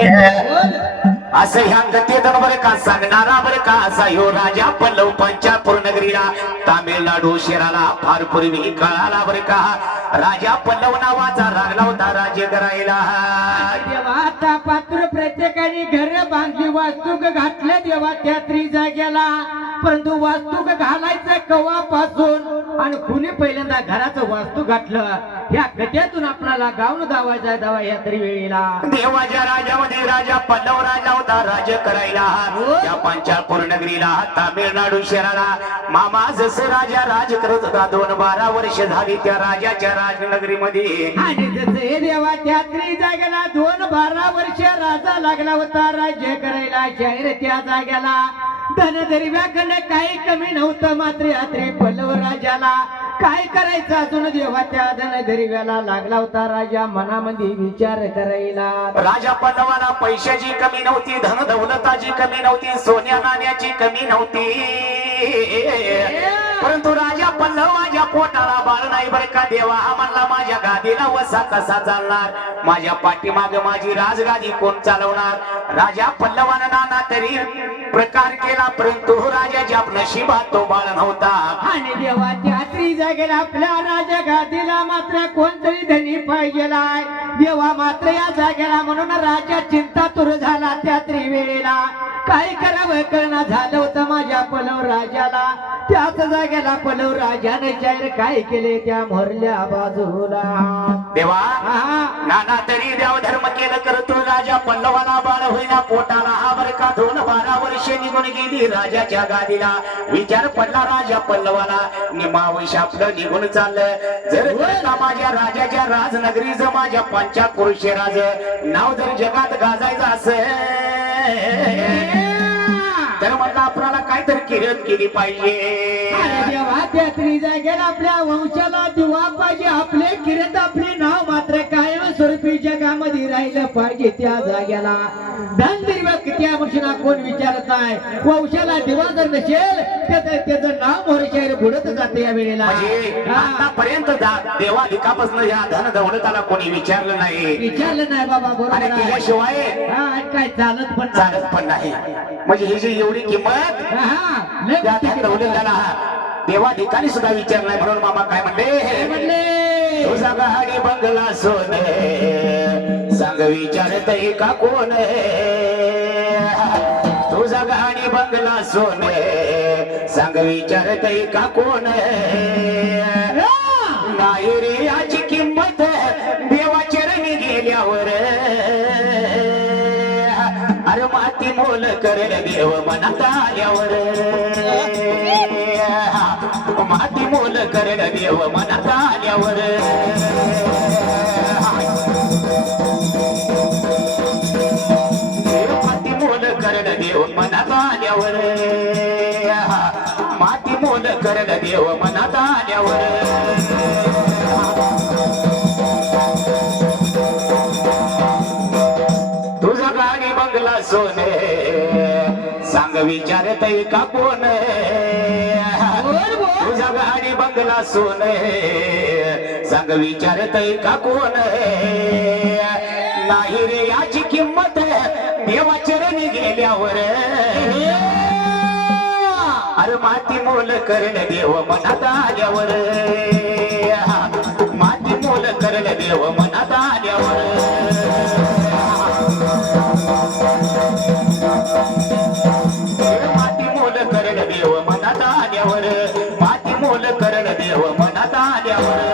असं ह्या गतीतन बरं का सांगणारा बरं का असा ह्यो राजा पल्लव पंचापूर नगरीला तामिळनाडू शहराला फार पूर्वी कळाला बर का. राजा पल्लव नावाचा लागला होता राज्य करायला देवाचा आता पात्र प्रत्येकाने घर बांधली वास्तुक घातलं देवा त्या त्रिजा जाग्याला परंतु वास्तुक घालायचं कवापासून. आणि कुणी पहिल्यांदा घराचं वास्तू घातलं आपल्याला गाऊन दावायचा दावा या तरी वेळेला. देवाच्या राजामध्ये राजा पल्लव राजा होता राज्य करायला. त्या पंचापूर नगरीला तामिळनाडू शहराला. मामा जसं राजा राज करत होता. दोन बारा वर्ष झाली त्या राजाच्या राजनगरीमध्ये. आणि जसं देवा त्या त्रि जागेला दोन बारा वर्ष राजा लागला होता. राज्य करायला जाहीर त्या जाग्याला धनदरिव्याकडे काही कमी नव्हतं मात्र यात्रे पल्लव राजाला. काय करायचं अजून? देवा त्या धनदरिव्याला लागला होता राजा. मनामध्ये विचार करायला. राजा पल्लवाला पैशाची कमी नव्हती धन दौलताची कमी नव्हती सोन्या नाण्याची कमी नव्हती. परंतु राजा पल्लव माझ्या पोटाला बाळ नाही बरं का देवा? हा म्हणला माझ्या गादीला वसा कसा चालणार? माझ्या पाठीमाग माझी राजगादी कोण चालवणार? राजा पल्लवानं नाना तरी प्रकार केला परंतु राजाच्या नशिबात तो बाळ नव्हता. आणि देवा त्या त्रि जागेला आपल्या राजा गादीला मात्र कोणतरी धनी पाहिजेलाय देवा मात्र या जागेला म्हणून राजा चिंता तुर झाला त्या त्रिवेळेला काय करावं करणं झालं होतं माझ्या पलव राजाला. त्याच जागेला पलव राजाने जाहीर काय केले त्या मोरल्या बाजूला. देवा नाना तरी देव धर्म केलं करतो राजा पल्लवाला बाळ होईना पोटाला हा बर का दोन बारा वर्षे निघून गेली राजाच्या गादीला. विचार पडला राजा पल्लवाला निमावश आपलं निघून चाललं. जर का माझ्या राजाच्या राजनगरीच माझ्या पंचापूर राज. नाव जर जगात गाजायचं असेल. तर आपल्याला काहीतरी किरण केली पाहिजे. देवा त्या त्रिजागेला आपल्या वंशाला जगामध्ये राहिलं पाहिजे त्या जाग्याला त्या वर्षीला कोण विचारत नाही? वंशाला दिवा जर नसेल तर त्याचं नाव मोरशाहीर बुडत जाते या वेळेला. म्हणजे. आतापर्यंत देवा लिकापासून या धन दौलताला कोणी विचारलं नाही. विचारलं नाही बाबा बरोबर हा आणि काय चालत पण. चालत पण नाही. म्हणजे ही जी एवढी किंमत त्या मोठी धन दौलताला देवा ठिकाणी सुद्धा विचार नाही म्हणून मामा काय काय म्हणले? म्हणले तुझा गाडी बंगला सोने. सांग विचारत का कोण तुझा गाडी बंगला सोने. सांग विचारत का कोण नाही याची किंमत देवा चरणी गेल्यावर. अरे माती मोल करेल देव मनात आल्यावर. माती मोल करेल देव मनात आल्यावर. माती मोल करेल देव मनात आल्यावर. तुझा गाडी बंगला सोने सांग विचारत का कोण. तुझा गाडी बंगला सोने सांग विचारत का कोण? नाही रे याची किंमत देवा चरणी गेल्यावर. मोल करण देव मनात आल्यावर. माती मोल करेल देव मनात आल्यावर. माती मोल करेल देव मनात आल्यावर. माती मोल करण देव मनात आल्यावर.